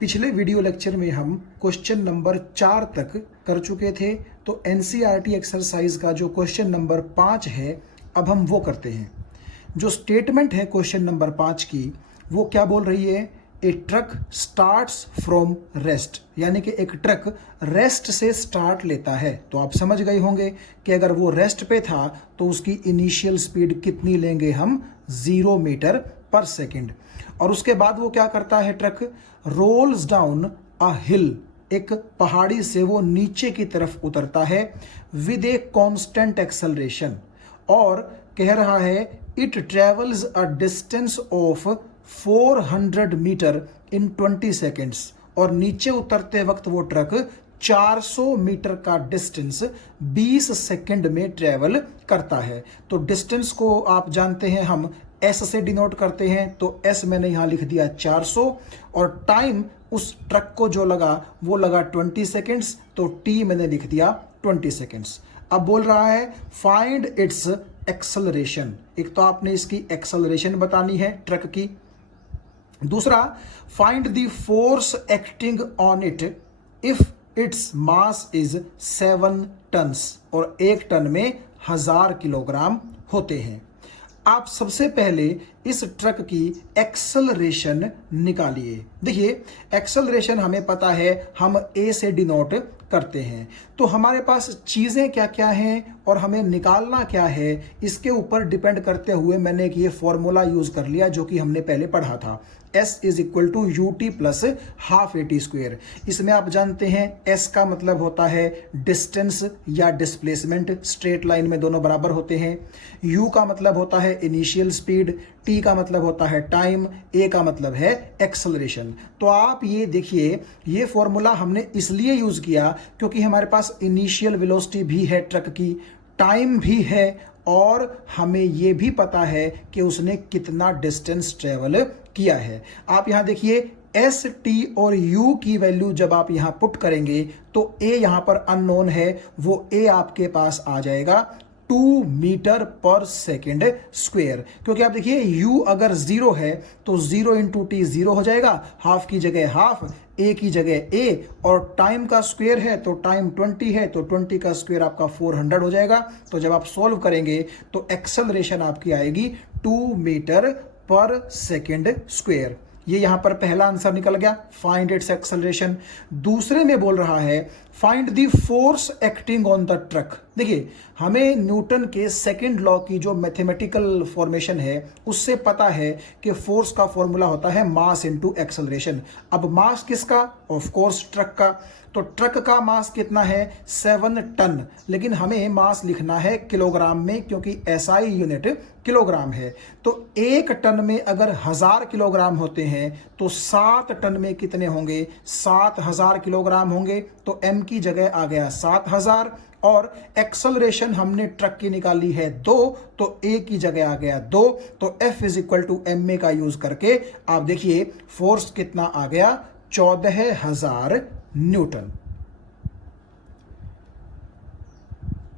पिछले video lecture में हम क्वेश्चन नंबर 4 तक कर चुके थे। तो एनसीईआरटी एक्सरसाइज का जो क्वेश्चन नंबर 5 है, अब हम वो करते हैं। जो स्टेटमेंट है क्वेश्चन नंबर 5 की, वो क्या बोल रही है? ए ट्रक स्टार्ट्स फ्रॉम रेस्ट, यानी कि एक ट्रक रेस्ट से स्टार्ट लेता है। तो आप समझ गए होंगे कि अगर वो रेस्ट पे था तो उसकी इनिशियल स्पीड कितनी लेंगे हम? 0 मीटर पर सेकेंड। और उसके बाद वो क्या करता है? ट्रक रोल्स डाउन अ हिल, एक पहाड़ी से वो नीचे की तरफ उतरता है विद ए कांस्टेंट एक्सेलरेशन, और कह रहा है it travels a distance of 400 metre in 20 seconds. और नीचे उतरते वक्त वो ट्रक 400 मीटर का डिस्टेंस 20 सेकंड में ट्रेवल करता है। तो डिस्टेंस को आप जानते हैं हम एस से डिनोट करते हैं, तो एस मैंने यहां लिख दिया 400, और टाइम उस ट्रक को जो लगा वो लगा 20 सेकेंड्स, तो टी मैंने लिख दिया 20 सेकेंड्स। अब बोल रहा है फाइंड इट्स एक्सेलरेशन। एक तो आपने इसकी एक्सेलरेशन बतानी है ट्रक की, दूसरा find the force acting on it if its mass is 7 tonnes, और 1 टन में 1000 किलोग्राम होते हैं। आप सबसे पहले इस ट्रक की एक्सेलरेशन निकालिए। देखिए, एक्सेलरेशन हमें पता है, हम ए से डिनोट करते हैं। तो हमारे पास चीजें क्या क्या हैं और हमें निकालना क्या है, इसके ऊपर डिपेंड करते हुए मैंने एक ये फॉर्मूला यूज कर लिया जो कि हमने पहले पढ़ा था। S is equal to u t plus half a t square. इसमें आप जानते हैं S का मतलब होता है डिस्टेंस या डिस्प्लेसमेंट, स्ट्रेट लाइन में दोनों बराबर होते हैं। U का मतलब होता है इनिशियल स्पीड, T का मतलब होता है टाइम, A का मतलब है एक्सेलरेशन। तो आप ये देखिए, ये फॉर्मूला हमने इसलिए यूज किया क्योंकि हमारे पास इनिशियल वेलोसिटी भी है ट्रक की, टाइम भी है, और हमें यह भी पता है कि उसने कितना डिस्टेंस ट्रेवल किया है। आप यहां देखिए एस, टी और यू की वैल्यू जब आप यहां पुट करेंगे तो ए यहां पर अननोन है, वो ए आपके पास आ जाएगा 2 मीटर पर सेकेंड स्क्वेयर। क्योंकि आप देखिए u अगर 0 है तो 0 इंटू टी 0 हो जाएगा, हाफ की जगह हाफ, a की जगह a, और टाइम का स्क्वायर है तो टाइम 20 है तो 20 का स्क्वायर आपका 400 हो जाएगा। तो जब आप सॉल्व करेंगे तो एक्सेलरेशन आपकी आएगी 2 मीटर पर सेकेंड स्क्वायर। ये यहां पर पहला आंसर निकल गया, फाइंड इट्स एक्सेलरेशन। दूसरे में बोल रहा है find the force acting on the truck. देखिए, हमें न्यूटन के सेकंड लॉ की जो मैथमेटिकल फॉर्मेशन है उससे पता है कि फोर्स का फॉर्मूला होता है मास इनटू एक्सेलरेशन। अब मास किसका? ऑफ कोर्स ट्रक का। तो ट्रक का मास कितना है? 7 टन, लेकिन हमें मास लिखना है किलोग्राम में क्योंकि एसआई यूनिट किलोग्राम है। तो 1 टन में अगर 1000 किलोग्राम होते हैं तो 7 टन में कितने होंगे? 7000 किलोग्राम होंगे। तो m की जगह आ गया 7000, और एक्सेलरेशन हमने ट्रक की निकाली है 2, तो a की जगह आ गया 2। तो F is equal to ma का यूज करके आप देखिए फोर्स कितना आ गया? 14000 न्यूटन।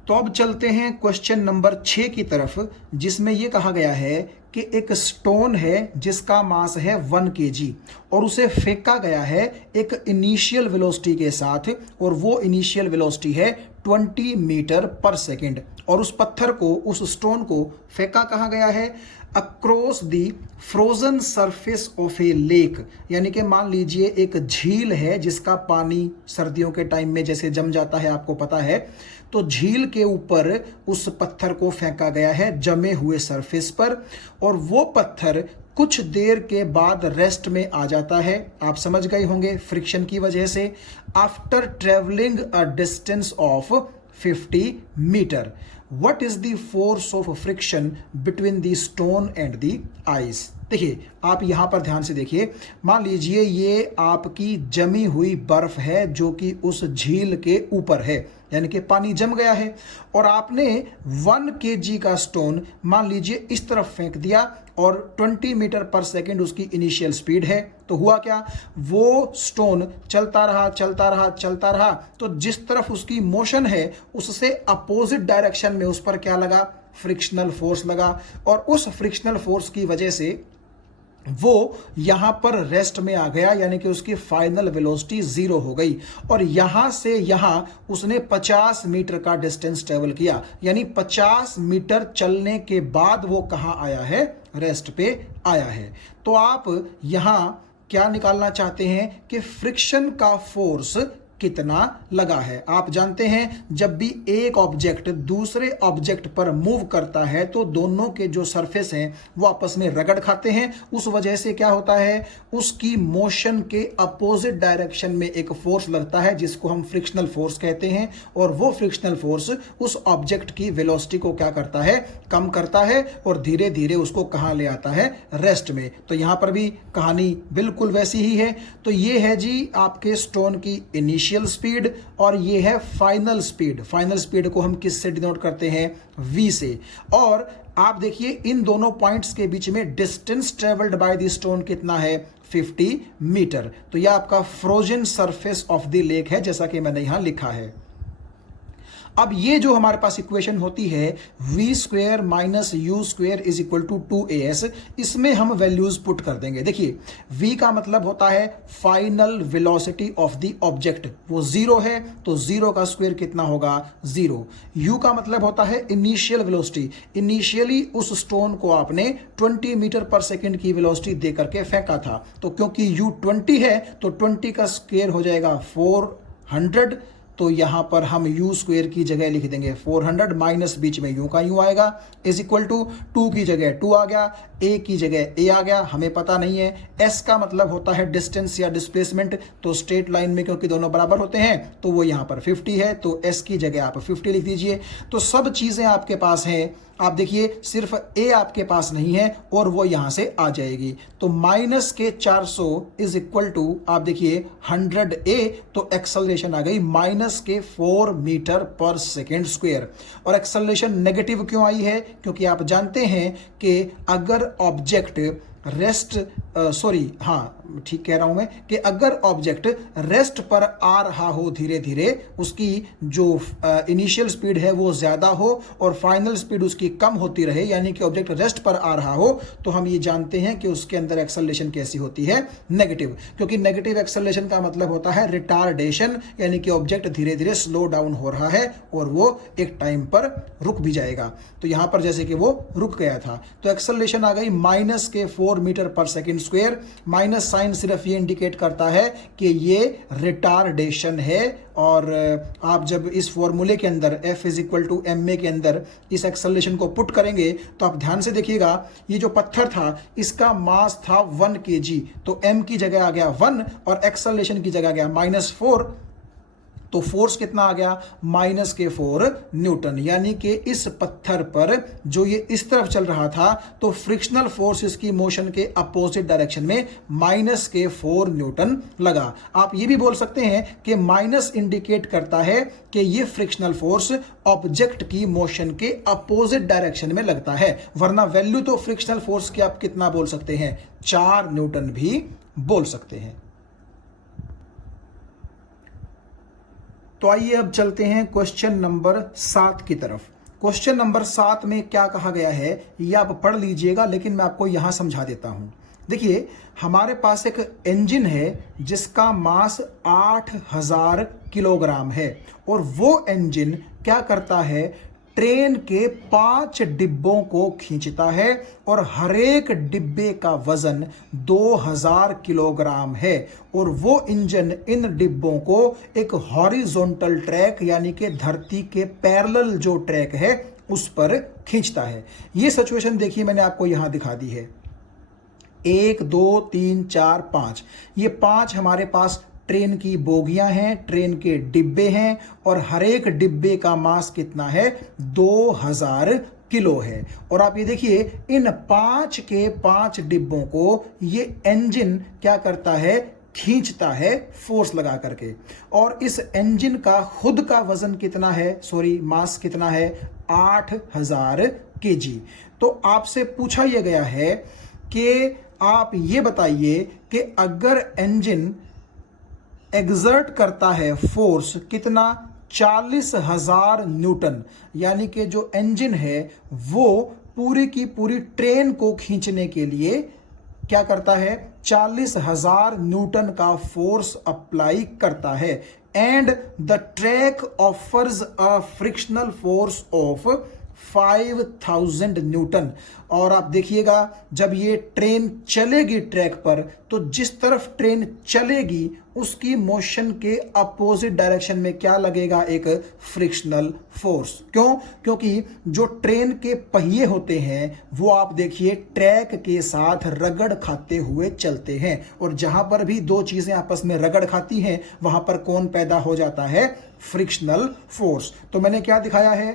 तो अब चलते हैं क्वेश्चन नंबर 6 की तरफ, जिसमें यह कहा गया है कि एक स्टोन है जिसका मास है 1 kg, और उसे फेंका गया है एक इनिशियल वेलोसिटी के साथ, और वो इनिशियल वेलोसिटी है 20 मीटर पर सेकेंड। और उस पत्थर को, उस स्टोन को फेंका कहाँ गया है? Across the frozen surface of A lake, यानी कि मान लीजिए एक झील है जिसका पानी सर्दियों के टाइम में जैसे जम जाता है, आपको पता है। तो झील के ऊपर उस पत्थर को फेंका गया है जमे हुए सरफेस पर, और वो पत्थर कुछ देर के बाद रेस्ट में आ जाता है। आप समझ गए होंगे, फ्रिक्शन की वजह से। After travelling a distance of 50 metre, what is the force of friction between the stone and the ice. देखिए, आप यहां पर ध्यान से देखिए, मान लीजिए ये आपकी जमी हुई बर्फ है जो कि उस झील के ऊपर है, यानी कि पानी जम गया है, और आपने 1 kg का स्टोन मान लीजिए इस तरफ फेंक दिया, और 20 मीटर पर सेकेंड उसकी इनिशियल स्पीड है। तो हुआ क्या? वो स्टोन चलता रहा चलता रहा चलता रहा, तो जिस तरफ उसकी मोशन है उससे अपोजिट डायरेक्शन में उस पर क्या लगा? फ्रिक्शनल फोर्स लगा, और उस फ्रिक्शनल फोर्स की वजह से वो यहां पर रेस्ट में आ गया, यानी कि उसकी फाइनल वेलोसिटी 0 हो गई। और यहां से यहां उसने 50 मीटर का डिस्टेंस ट्रेवल किया, यानी 50 मीटर चलने के बाद वो कहां आया है, रेस्ट पे आया है। तो आप यहां क्या निकालना चाहते हैं कि फ्रिक्शन का फोर्स कितना लगा है। आप जानते हैं जब भी एक ऑब्जेक्ट दूसरे ऑब्जेक्ट पर मूव करता है तो दोनों के जो सरफेस हैं वो आपस में रगड़ खाते हैं। उस वजह से क्या होता है, उसकी मोशन के अपोजिट डायरेक्शन में एक फोर्स लगता है जिसको हम फ्रिक्शनल फोर्स कहते हैं। और वो फ्रिक्शनल फोर्स उस ऑब्जेक्ट की वेलोसिटी को क्या करता है, कम करता है और धीरे धीरे उसको कहां ले आता है, रेस्ट में। तो यहां पर भी कहानी बिल्कुल वैसी ही है। तो ये है जी आपके स्टोन की इनिशियल स्पीड और ये है फाइनल स्पीड। फाइनल स्पीड को हम किससे डिनोट करते हैं, v से। और आप देखिए इन दोनों पॉइंट्स के बीच में distance travelled by the stone कितना है, 50 मीटर। तो यह आपका frozen surface of the lake है, जैसा कि मैंने यहां लिखा है। अब ये जो हमारे पास इक्वेशन होती है v square minus u square is equal to 2as, इसमें हम वैल्यूज पुट कर देंगे। देखिए v का मतलब होता है final velocity of the object, वो 0 है तो 0 का स्क्वायर कितना होगा, 0। u का मतलब होता है इनिशियल वेलोसिटी, इनिशियली उस स्टोन को आपने 20 मीटर पर सेकेंड की वेलोसिटी दे करके फेंका था, तो क्योंकि u 20 है तो 20 का स्क्वायर हो जाएगा 400। तो यहां पर हम u स्क्वेयर की जगह लिख देंगे 400 माइनस बीच में u का u आएगा इज इक्वल टू 2 की जगह 2 आ गया, a की जगह a आ गया, हमें पता नहीं है। s का मतलब होता है डिस्टेंस या डिस्प्लेसमेंट, तो स्ट्रेट लाइन में क्योंकि दोनों बराबर होते हैं तो वो यहां पर 50 है, तो s की जगह आप 50 लिख दीजिए। तो सब चीजें आपके पास हैं। आप देखिए सिर्फ a आपके पास नहीं है और वो यहां से आ जाएगी। तो माइनस के 400 इज इक्वल टू आप देखिए 100a, तो एक्सेलरेशन आ गई माइनस के 4 मीटर पर सेकेंड स्क्वायर। और एक्सेलरेशन नेगेटिव क्यों आई है, क्योंकि आप जानते हैं कि अगर ऑब्जेक्ट रेस्ट ठीक कह रहा हूं मैं, कि अगर ऑब्जेक्ट रेस्ट पर आ रहा हो धीरे धीरे, उसकी जो इनिशियल स्पीड है वो ज्यादा हो और फाइनल स्पीड उसकी कम होती रहे, यानी कि ऑब्जेक्ट रेस्ट पर आ रहा हो, तो हम ये जानते हैं कि उसके अंदर एक्सेलरेशन कैसी होती है, नेगेटिव। क्योंकि नेगेटिव एक्सेलरेशन का मतलब होता है रिटार्डेशन, यानी कि ऑब्जेक्ट धीरे धीरे स्लो डाउन हो रहा है और वो एक टाइम पर रुक भी जाएगा। तो यहां पर जैसे कि वो रुक गया था, तो एक्सेलरेशन आ गई माइनस के 4 मीटर पर सेकेंड स्क्वायर। माइनस साइन सिर्फ ये इंडिकेट करता है कि ये रिटार्डेशन है। और आप जब इस फॉर्मूले के अंदर F is equal to ma के अंदर इस एक्सेलरेशन को पुट करेंगे तो आप ध्यान से देखिएगा, ये जो पत्थर था इसका मास था 1 kg, तो m की जगह आ गया 1 और एक्सेलरेशन की जगह आ गया -4, तो फोर्स कितना आ गया, माइनस के 4 न्यूटन। यानी कि इस पत्थर पर जो ये इस तरफ चल रहा था तो फ्रिक्शनल फोर्स इसकी मोशन के अपोजिट डायरेक्शन में माइनस के 4 न्यूटन लगा। आप ये भी बोल सकते हैं कि माइनस इंडिकेट करता है कि ये फ्रिक्शनल फोर्स ऑब्जेक्ट की मोशन के अपोजिट डायरेक्शन में लगता है, वरना वैल्यू तो फ्रिक्शनल फोर्स की आप कितना बोल सकते हैं, 4 न्यूटन भी बोल सकते हैं। तो आइए अब चलते हैं क्वेश्चन नंबर 7 की तरफ। क्वेश्चन नंबर 7 में क्या कहा गया है ये आप पढ़ लीजिएगा, लेकिन मैं आपको यहां समझा देता हूं। देखिए हमारे पास एक इंजन है जिसका मास 8000 किलोग्राम है और वो इंजन क्या करता है, ट्रेन के 5 डिब्बों को खींचता है और हर एक डिब्बे का वजन 2000 किलोग्राम है। और वो इंजन इन डिब्बों को एक हॉरिजॉन्टल ट्रैक यानी कि धरती के पैरेलल जो ट्रैक है उस पर खींचता है। ये सिचुएशन देखिए मैंने आपको यहां दिखा दी है, 1 2 3 4 5, ये 5 हमारे पास ट्रेन की बोगियां हैं, ट्रेन के डिब्बे हैं और हर एक डिब्बे का मास कितना है, 2000 किलो है। और आप ये देखिए इन 5 के 5 डिब्बों को ये इंजन क्या करता है, खींचता है फोर्स लगा करके। और इस इंजन का खुद का वजन कितना है, मास कितना है, 8000 केजी। तो आपसे पूछा यह गया है कि आप ये बताइए कि अगर इंजन एग्जर्ट करता है फोर्स कितना, 40,000 न्यूटन, यानी कि जो इंजन है वो पूरी की पूरी ट्रेन को खींचने के लिए क्या करता है, 40,000 न्यूटन का फोर्स अप्लाई करता है and the track offers a frictional force of 5,000 Newton. और आप देखिएगा जब ये ट्रेन चलेगी ट्रैक पर तो जिस तरफ ट्रेन चलेगी उसकी मोशन के अपोजिट डायरेक्शन में क्या लगेगा, एक फ्रिक्शनल फोर्स। क्यों? क्योंकि जो ट्रेन के पहिए होते हैं वो आप देखिए ट्रैक के साथ रगड़ खाते हुए चलते हैं और जहां पर भी दो चीजें आपस में रगड़ खाती हैं वहां पर कौन पैदा हो जाता है, फ्रिक्शनल फोर्स। तो मैंने क्या दिखाया है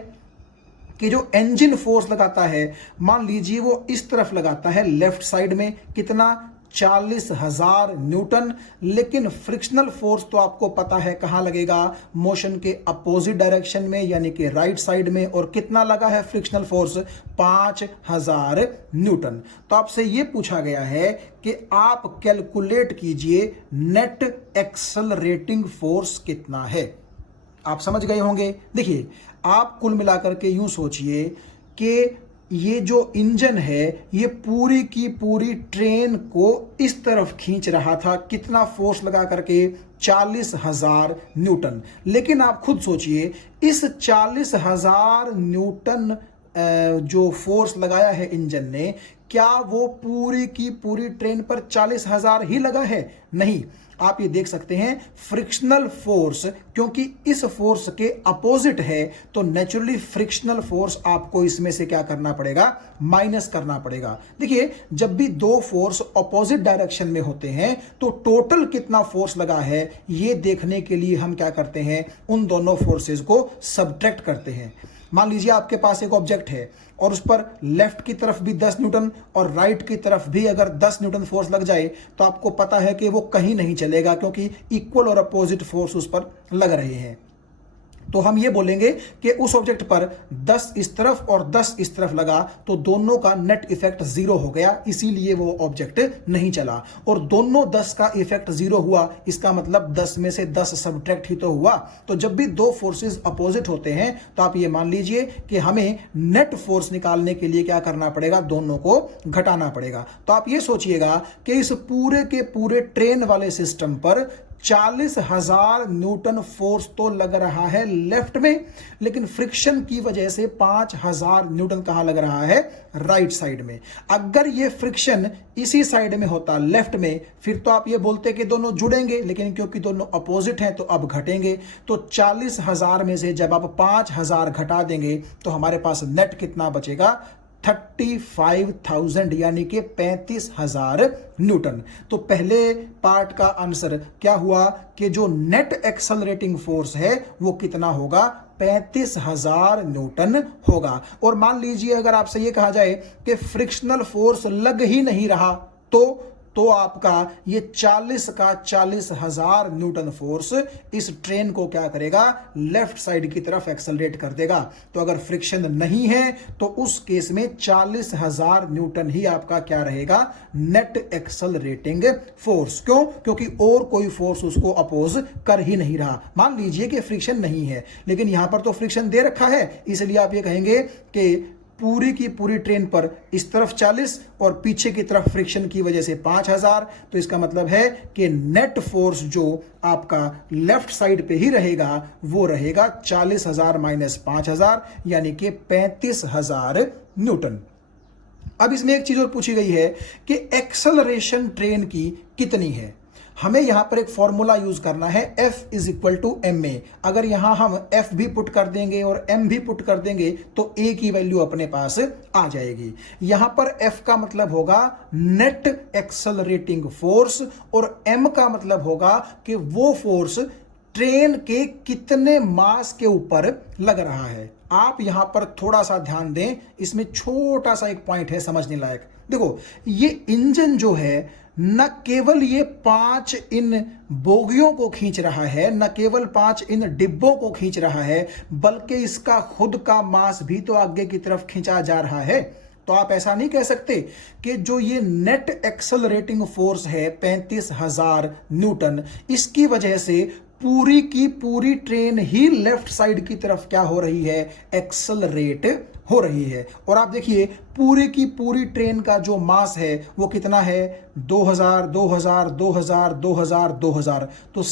कि जो इंजन फोर्स लगाता है, मान लीजिए वो इस तरफ लगाता है लेफ्ट साइड में, कितना, 40,000 न्यूटन, लेकिन फ्रिक्शनल फोर्स तो आपको पता है कहां लगेगा, मोशन के अपोजिट डायरेक्शन में यानी कि राइट साइड में। और कितना लगा है फ्रिक्शनल फोर्स, 5,000 न्यूटन। तो आपसे यह पूछा गया है कि आप कैलकुलेट कीजिए नेट एक्सेलरेटिंग फोर्स कितना है। आप समझ गए होंगे। देखिए आप कुल मिलाकर के यूं सोचिए कि ये जो इंजन है ये पूरी की पूरी ट्रेन को इस तरफ खींच रहा था, कितना फोर्स लगा करके, 40,000 न्यूटन। लेकिन आप खुद सोचिए इस 40,000 न्यूटन जो फोर्स लगाया है इंजन ने, क्या वो पूरी की पूरी ट्रेन पर 40,000 ही लगा है? नहीं। आप ये देख सकते हैं फ्रिक्शनल फोर्स क्योंकि इस फोर्स के अपोजिट है तो नेचुरली फ्रिक्शनल फोर्स आपको इसमें से क्या करना पड़ेगा, माइनस करना पड़ेगा। देखिए जब भी दो फोर्स अपोजिट डायरेक्शन में होते हैं तो टोटल कितना फोर्स लगा है ये देखने के लिए हम क्या करते हैं, उन दोनों फोर्सेस को सब्ट्रैक्ट करते हैं। मान लीजिए आपके पास एक ऑब्जेक्ट है और उस पर लेफ्ट की तरफ भी 10 न्यूटन और राइट की तरफ भी अगर 10 न्यूटन फोर्स लग जाए तो आपको पता है कि वो कहीं नहीं चलेगा क्योंकि इक्वल और अपोजिट फोर्स उस पर लग रहे हैं। तो हम ये बोलेंगे कि उस ऑब्जेक्ट पर 10 इस तरफ और 10 इस तरफ लगा तो दोनों का नेट इफेक्ट 0 हो गया, इसीलिए वो ऑब्जेक्ट नहीं चला। और दोनों 10 का इफेक्ट 0 हुआ, इसका मतलब 10 में से 10 सब्ट्रैक्ट ही तो हुआ। तो जब भी दो फोर्सेस अपोजिट होते हैं तो आप ये मान लीजिए कि हमें नेट फोर्स निकालने के लिए क्या करना पड़ेगा, दोनों को घटाना पड़ेगा। तो आप ये सोचिएगा कि इस पूरे के पूरे ट्रेन वाले सिस्टम पर 40,000 न्यूटन फोर्स तो लग रहा है लेफ्ट में, लेकिन फ्रिक्शन की वजह से 5,000 न्यूटन कहां लग रहा है, राइट साइड में। अगर ये फ्रिक्शन इसी साइड में होता लेफ्ट में फिर तो आप ये बोलते कि दोनों जुड़ेंगे, लेकिन क्योंकि दोनों अपोजिट हैं तो अब घटेंगे। तो 40,000 में से जब आप 5,000 घटा देंगे तो हमारे पास नेट कितना बचेगा, 35,000 यानी कि 35,000 न्यूटन। तो पहले पार्ट का आंसर क्या हुआ कि जो नेट एक्सेलरेटिंग फोर्स है वो कितना होगा, 35,000 न्यूटन होगा। और मान लीजिए अगर आपसे ये कहा जाए कि फ्रिक्शनल फोर्स लग ही नहीं रहा तो आपका ये 40 का 40,000 न्यूटन फोर्स इस ट्रेन को क्या करेगा, लेफ्ट साइड की तरफ एक्सेलरेट कर देगा। तो अगर फ्रिक्शन नहीं है तो उस केस में 40,000 न्यूटन ही आपका क्या रहेगा, नेट एक्सेलरेटिंग फोर्स। क्यों? क्योंकि और कोई फोर्स उसको अपोज कर ही नहीं रहा। मान लीजिए कि फ्रिक्शन नहीं है लेकिन यहां पर तो फ्रिक्शन दे रखा है, इसलिए आप ये कहेंगे कि पूरी की पूरी ट्रेन पर इस तरफ 40 और पीछे की तरफ फ्रिक्शन की वजह से 5,000। तो इसका मतलब है कि नेट फोर्स जो आपका लेफ्ट साइड पे ही रहेगा वो रहेगा 40,000 माइनस 5,000 यानी कि 35,000 न्यूटन। अब इसमें एक चीज और पूछी गई है कि एक्सेलरेशन ट्रेन की कितनी है। हमें यहां पर एक फॉर्मूला यूज करना है, F is equal to m a. अगर यहां हम F भी पुट कर देंगे और M भी पुट कर देंगे तो A की वैल्यू अपने पास आ जाएगी। यहां पर F का मतलब होगा नेट एक्सेलरेटिंग फोर्स और M का मतलब होगा कि वो फोर्स ट्रेन के कितने मास के ऊपर लग रहा है। आप यहां पर थोड़ा सा ध्यान दें, इसमें छोटा सा एक पॉइंट है समझने लायक। देखो ये इंजन जो है न केवल ये 5 इन बोगियों को खींच रहा है, न केवल 5 इन डिब्बों को खींच रहा है, बल्कि इसका खुद का मास भी तो आगे की तरफ खींचा जा रहा है। तो आप ऐसा नहीं कह सकते कि जो ये नेट एक्सेलरेटिंग फोर्स है 35,000 न्यूटन, इसकी वजह से पूरी की पूरी ट्रेन ही लेफ्ट साइड की तरफ क्या हो रही है, एक्सेलरेट हो रही है। और आप देखिए पूरी की पूरी ट्रेन का जो मास है वो कितना है, 2000 2000 2000 2000 2000। तो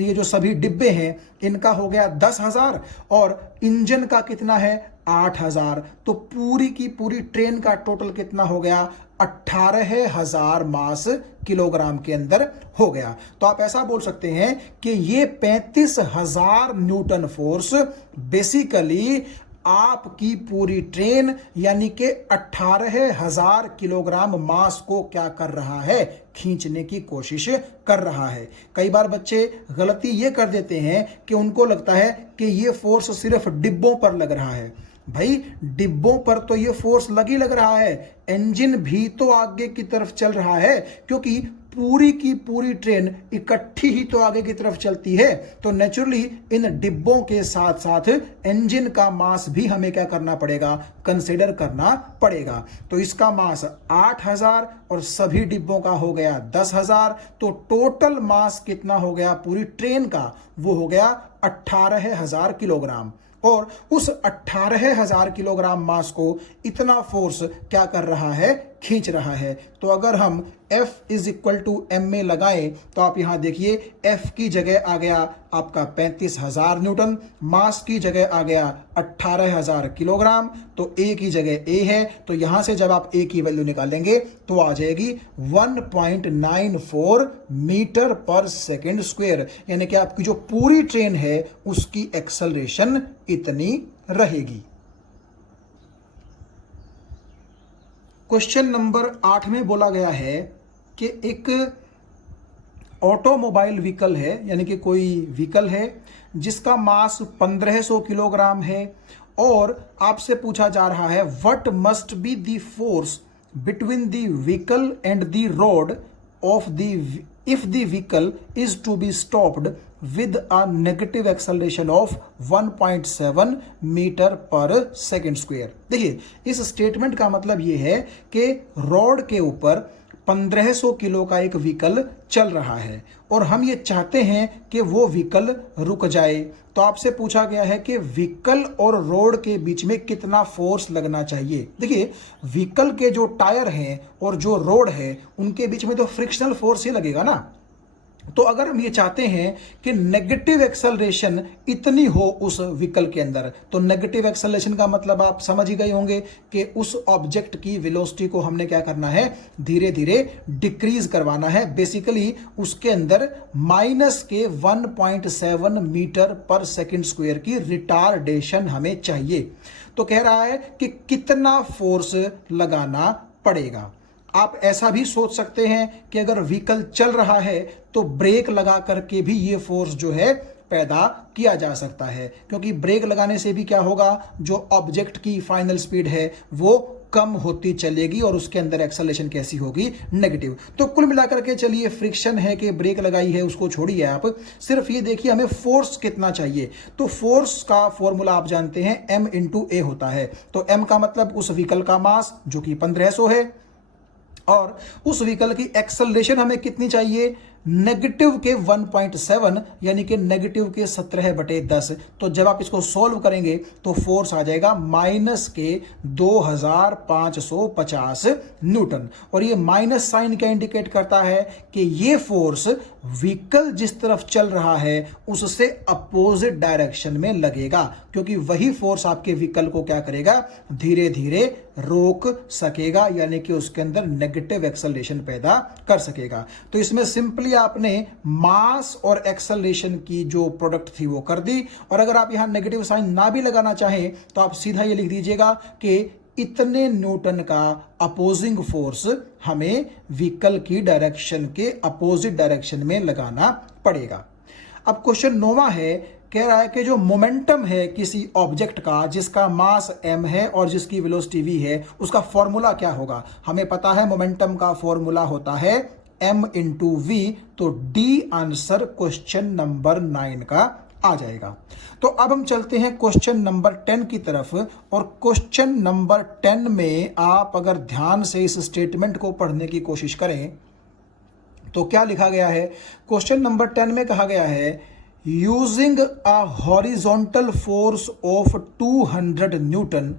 ये जो सभी डिब्बे हैं इनका हो गया 10,000 और इंजन का कितना है 8,000। तो पूरी की पूरी ट्रेन का टोटल कितना हो गया, 18,000 मास किलोग्राम के अंदर हो गया। तो आप ऐसा बोल सकते हैं कि ये 35,000 न्यूटन फोर्स बेसिकली आपकी पूरी ट्रेन यानी कि 18,000 किलोग्राम मास को क्या कर रहा है, खींचने की कोशिश कर रहा है। कई बार बच्चे गलती ये कर देते हैं कि उनको लगता है कि ये फोर्स सिर्फ डिब्बों पर लग रहा है। भाई डिब्बों पर तो ये फोर्स लग रहा है, इंजन भी तो आगे की तरफ चल रहा है, क्योंकि पूरी की पूरी ट्रेन इकट्ठी ही तो आगे की तरफ चलती है। तो नेचुरली इन डिब्बों के साथ साथ इंजन का मास भी हमें क्या करना पड़ेगा, कंसीडर करना पड़ेगा। तो इसका मास 8,000 और सभी डिब्बों का हो गया 10,000। तो टोटल मास कितना हो गया पूरी ट्रेन का, वो हो गया 18,000 किलोग्राम। और उस 18,000 किलोग्राम मास को इतना फोर्स क्या कर रहा है, खींच रहा है। तो अगर हम F is equal to m में लगाएं तो आप यहां देखिए F की जगह आ गया आपका 35,000 न्यूटन, मास की जगह आ गया 18,000 किलोग्राम, तो A की जगह A है। तो यहां से जब आप A की वैल्यू निकालेंगे तो आ जाएगी 1.94 मीटर पर सेकेंड स्क्वायर, यानी कि आपकी जो पूरी ट्रेन है उसकी एक्सेलरेशन इतनी रहेगी। क्वेश्चन नंबर 8 में बोला गया है कि एक ऑटोमोबाइल व्हीकल है, यानी कि कोई व्हीकल है जिसका मास 1500 किलोग्राम है और आपसे पूछा जा रहा है what must be the force between the vehicle and the road of the if the vehicle is to be stopped with a negative acceleration of 1.7 metre पर सेकेंड स्क्वायर। देखिए इस स्टेटमेंट का मतलब यह है कि रोड के ऊपर 1500 किलो का एक व्हीकल चल रहा है और हम ये चाहते हैं कि वो व्हीकल रुक जाए। तो आपसे पूछा गया है कि व्हीकल और रोड के बीच में कितना फोर्स लगना चाहिए। देखिए व्हीकल के जो टायर हैं और जो रोड है उनके बीच में तो फ्रिक्शनल फोर्स ही लगेगा ना। तो अगर हम ये चाहते हैं कि नेगेटिव एक्सेलरेशन इतनी हो उस व्हीकल के अंदर, तो नेगेटिव एक्सेलरेशन का मतलब आप समझ ही गए होंगे कि उस ऑब्जेक्ट की वेलोसिटी को हमने क्या करना है, धीरे धीरे डिक्रीज करवाना है। बेसिकली उसके अंदर माइनस के 1.7 मीटर पर सेकेंड स्क्वायर की रिटार्डेशन हमें चाहिए। तो कह रहा है कि कितना फोर्स लगाना पड़ेगा। आप ऐसा भी सोच सकते हैं कि अगर व्हीकल चल रहा है तो ब्रेक लगा करके भी ये फोर्स जो है पैदा किया जा सकता है, क्योंकि ब्रेक लगाने से भी क्या होगा, जो ऑब्जेक्ट की फाइनल स्पीड है वो कम होती चलेगी और उसके अंदर एक्सेलरेशन कैसी होगी, नेगेटिव। तो कुल मिलाकर के चलिए फ्रिक्शन है कि ब्रेक लगाई है उसको छोड़िए, आप सिर्फ ये देखिए हमें फोर्स कितना चाहिए। तो फोर्स का फॉर्मूला आप जानते हैं m इंटू ए होता है। तो m का मतलब उस व्हीकल का मास जो कि 1500 है और उस व्हीकल की एक्सेलरेशन हमें कितनी चाहिए, नेगेटिव के 1.7 यानी कि नेगेटिव के 17/10। तो जब आप इसको सॉल्व करेंगे तो फोर्स आ जाएगा माइनस के 2550 न्यूटन। और ये माइनस साइन क्या इंडिकेट करता है कि ये फोर्स व्हीकल जिस तरफ चल रहा है उससे अपोजिट डायरेक्शन में लगेगा, क्योंकि वही फोर्स आपके व्हीकल को क्या करेगा, धीरे धीरे रोक सकेगा, यानी कि उसके अंदर नेगेटिव एक्सेलरेशन पैदा कर सकेगा। तो इसमें सिंपली आपने मास और एक्सेलरेशन की जो प्रोडक्ट थी वो कर दी। और अगर आप यहां नेगेटिव साइन ना भी लगाना चाहें तो आप सीधा ये लिख दीजिएगा कि इतने न्यूटन का अपोजिंग फोर्स हमें व्हीकल की डायरेक्शन के अपोजिट डायरेक्शन में लगाना पड़ेगा। अब क्वेश्चन 9वां है, कह रहा है कि जो मोमेंटम है किसी ऑब्जेक्ट का जिसका मास m है और जिसकी वेलोसिटी v है, उसका फॉर्मूला क्या होगा। हमें पता है मोमेंटम का फॉर्मूला होता है m इंटू वी। तो डी आंसर क्वेश्चन नंबर 9 का आ जाएगा। तो अब हम चलते हैं क्वेश्चन नंबर 10 की तरफ। और क्वेश्चन नंबर 10 में आप अगर ध्यान से इस स्टेटमेंट को पढ़ने की कोशिश करें तो क्या लिखा गया है। क्वेश्चन नंबर 10 में कहा गया है using a horizontal force of 200 Newton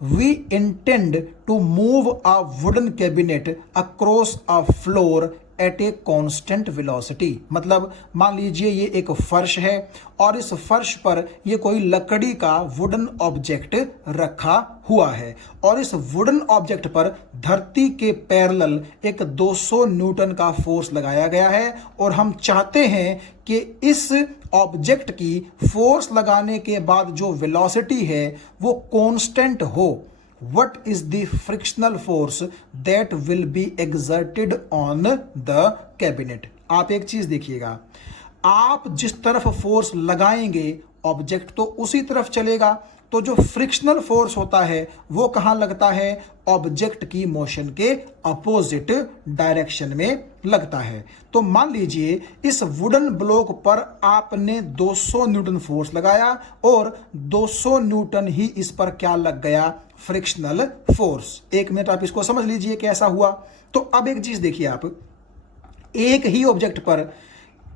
we intend to move a wooden cabinet across a floor at a constant velocity. मतलब मान लीजिए ये एक फर्श है और इस फर्श पर ये कोई लकड़ी का वुडन ऑब्जेक्ट रखा हुआ है और इस वुडन ऑब्जेक्ट पर धरती के पैरेलल एक 200 न्यूटन का फोर्स लगाया गया है और हम चाहते हैं कि इस ऑब्जेक्ट की फोर्स लगाने के बाद जो वेलोसिटी है वो कांस्टेंट हो। What is the frictional force that will be exerted on the cabinet? आप एक चीज देखिएगा, आप जिस तरफ फोर्स लगाएंगे ऑब्जेक्ट तो उसी तरफ चलेगा। तो जो फ्रिक्शनल फोर्स होता है वो कहां लगता है? ऑब्जेक्ट की मोशन के अपोजिट डायरेक्शन में लगता है। तो मान लीजिए इस वुडन ब्लॉक पर आपने 200 न्यूटन फोर्स लगाया और 200 न्यूटन ही इस पर क्या लग गया? Frictional force. एक मिनट आप इसको समझ लीजिए कैसा हुआ। तो अब एक चीज देखिए, आप एक ही ऑब्जेक्ट पर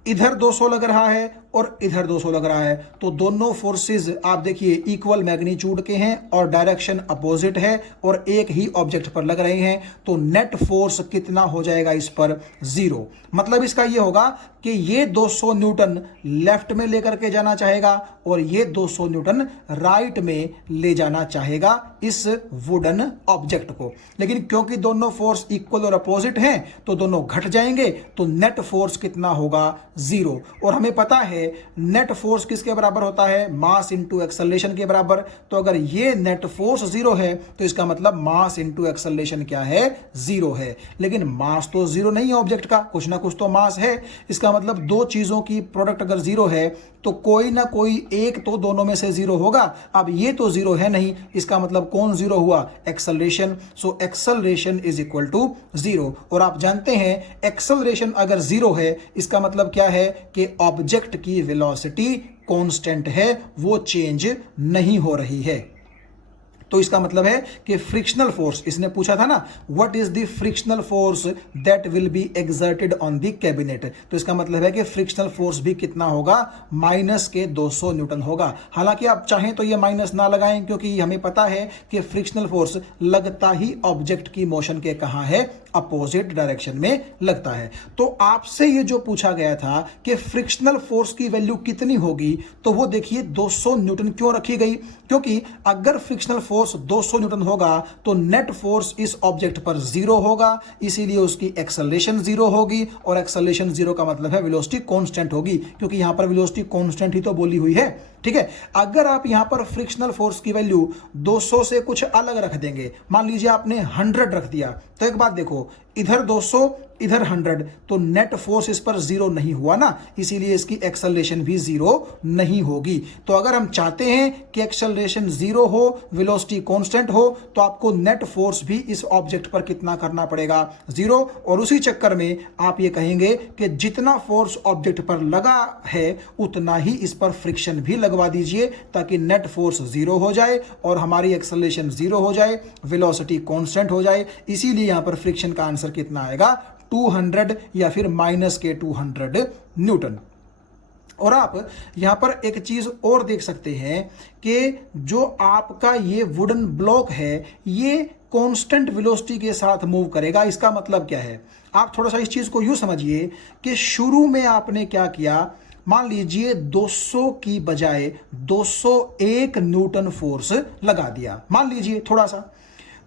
इधर 200 लग रहा है और इधर 200 लग रहा है, तो दोनों फोर्सेस आप देखिए इक्वल मैग्नीट्यूड के हैं और डायरेक्शन अपोजिट है और एक ही ऑब्जेक्ट पर लग रहे हैं, तो नेट फोर्स कितना हो जाएगा इस पर? 0। मतलब इसका ये होगा कि ये 200 न्यूटन लेफ्ट में लेकर के जाना चाहेगा और ये 200 न्यूटन राइट में ले जाना चाहेगा इस वुडन ऑब्जेक्ट को। लेकिन क्योंकि दोनों फोर्स इक्वल और अपोजिट हैं तो दोनों घट जाएंगे, तो नेट फोर्स कितना होगा? 0। और हमें पता है नेट फोर्स किसके बराबर होता है? मास इंटू एक्सेलरेशन के बराबर। तो अगर ये नेट फोर्स 0 है तो इसका मतलब मास इंटू एक्सेलरेशन क्या है? 0 है। लेकिन मास तो 0 नहीं है ऑब्जेक्ट का, कुछ ना कुछ तो मास है। इसका मतलब दो चीजों की प्रोडक्ट अगर 0 है तो कोई ना कोई एक तो दोनों में से 0 होगा। अब ये तो 0 है नहीं, इसका मतलब कौन 0 हुआ? Acceleration. So acceleration is equal to 0। और आप जानते हैं एक्सेलरेशन अगर 0 है इसका मतलब क्या है कि ऑब्जेक्ट की वेलोसिटी कांस्टेंट है, वो चेंज नहीं हो रही है। तो इसका मतलब है कि फ्रिक्शनल फोर्स, इसने पूछा था ना what is the frictional force that will be exerted on the cabinet, तो इसका मतलब है कि फ्रिक्शनल फोर्स भी कितना होगा? माइनस के 200 न्यूटन होगा। हालांकि आप चाहें तो ये माइनस ना लगाएं क्योंकि हमें पता है कि फ्रिक्शनल फोर्स लगता ही ऑब्जेक्ट की मोशन के कहां है? अपोजिट डायरेक्शन में लगता है। तो आपसे ये जो पूछा गया था कि फ्रिक्शनल फोर्स की वैल्यू कितनी होगी, तो वो देखिए 200 न्यूटन क्यों रखी गई? क्योंकि अगर फ्रिक्शनल फोर्स 200 न्यूटन होगा तो नेट फोर्स इस ऑब्जेक्ट पर 0 होगा, इसीलिए उसकी एक्सेलरेशन 0 होगी और एक्सेलरेशन 0 का मतलब है वेलोसिटी कांस्टेंट होगी, क्योंकि यहां पर वेलोसिटी कांस्टेंट ही तो बोली हुई है। ठीक है, अगर आप यहां पर फ्रिक्शनल फोर्स की वैल्यू 200 से कुछ अलग रख देंगे, मान लीजिए आपने 100 रख दिया, तो एक बात देखो, इधर 200 इधर 100, तो नेट फोर्स इस पर 0 नहीं हुआ ना, इसीलिए इसकी एक्सेलरेशन भी 0 नहीं होगी। तो अगर हम चाहते हैं कि एक्सेलरेशन 0 हो, वेलोसिटी कांस्टेंट हो, तो आपको नेट फोर्स भी इस ऑब्जेक्ट पर कितना करना पड़ेगा? 0। और उसी चक्कर में आप ये कहेंगे कि जितना फोर्स ऑब्जेक्ट पर लगा है उतना ही इस पर फ्रिक्शन भी लगवा दीजिए, ताकि नेट फोर्स 0 हो जाए और हमारी एक्सेलरेशन 0 हो जाए, वेलोसिटी कांस्टेंट हो जाए। इसीलिए यहां पर फ्रिक्शन का आंसर कितना आएगा? 200 या फिर माइनस के 200 न्यूटन। और आप यहां पर एक चीज और देख सकते हैं कि जो आपका ये वुडन ब्लॉक है ये कांस्टेंट वेलोसिटी के साथ मूव करेगा। इसका मतलब क्या है? आप थोड़ा सा इस चीज को यूं समझिए कि शुरू में आपने क्या किया, मान लीजिए 200 की बजाय 201 न्यूटन फोर्स लगा दिया, मान लीजिए थोड़ा सा।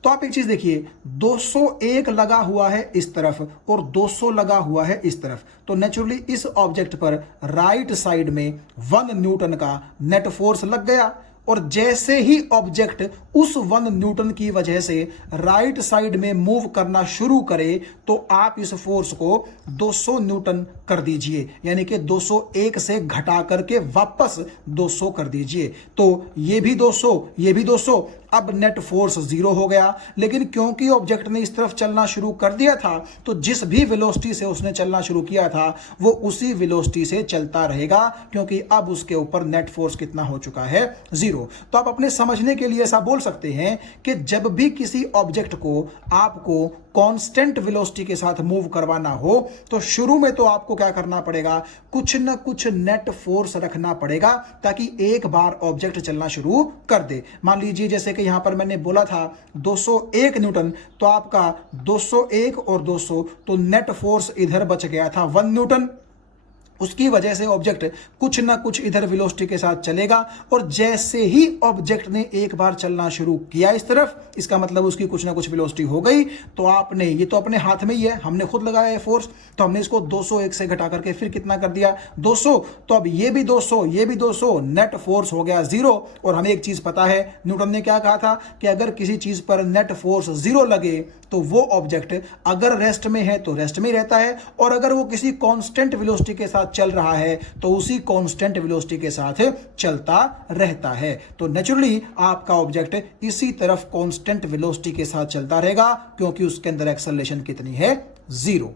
तो आप एक चीज देखिए, 201 लगा हुआ है इस तरफ और 200 लगा हुआ है इस तरफ, तो नेचुरली इस ऑब्जेक्ट पर राइट साइड में 1 न्यूटन का नेट फोर्स लग गया। और जैसे ही ऑब्जेक्ट उस 1 न्यूटन की वजह से राइट साइड में मूव करना शुरू करे, तो आप इस फोर्स को 200 न्यूटन कर दीजिए, यानी कि 201 से घटा करके वापस 200 कर दीजिए। तो ये भी 200, ये भी 200, अब नेट फोर्स 0 हो गया। लेकिन क्योंकि ऑब्जेक्ट ने इस तरफ चलना शुरू कर दिया था, तो जिस भी वेलोसिटी से उसने चलना शुरू किया था वो उसी वेलोसिटी से चलता रहेगा, क्योंकि अब उसके ऊपर नेट फोर्स कितना हो चुका है? 0। तो आप अपने समझने के लिए ऐसा बोल सकते हैं कि जब भी किसी ऑब्जेक्ट को आपको कांस्टेंट वेलोसिटी के साथ मूव करवाना हो तो शुरू में तो आपको क्या करना पड़ेगा, कुछ ना कुछ नेट फोर्स रखना पड़ेगा ताकि एक बार ऑब्जेक्ट चलना शुरू कर दे। मान लीजिए जैसे कि यहां पर मैंने बोला था 201 न्यूटन, तो आपका 201 और 200 तो नेट फोर्स इधर बच गया था 1 न्यूटन। उसकी वजह से ऑब्जेक्ट कुछ ना कुछ इधर वेलोसिटी के साथ चलेगा और जैसे ही ऑब्जेक्ट ने एक बार चलना शुरू किया इस तरफ, इसका मतलब उसकी कुछ ना कुछ वेलोसिटी हो गई। तो आपने ये तो अपने हाथ में ही है, हमने खुद लगाया है फोर्स, तो हमने इसको 201 से घटा करके फिर कितना कर दिया 200। तो अब ये भी 200 ये भी 200, नेट फोर्स हो गया 0। और हमें एक चीज पता है, न्यूटन ने क्या कहा था कि अगर किसी चीज पर नेट फोर्स 0 लगे तो वो ऑब्जेक्ट अगर रेस्ट में है तो रेस्ट में ही रहता है, और अगर वो किसी कांस्टेंट वेलोसिटी के साथ चल रहा है तो उसी कांस्टेंट वेलोसिटी के साथ चलता रहता है। तो नेचुरली आपका ऑब्जेक्ट इसी तरफ कांस्टेंट वेलोसिटी के साथ चलता रहेगा क्योंकि उसके अंदर एक्सेलरेशन कितनी है, 0।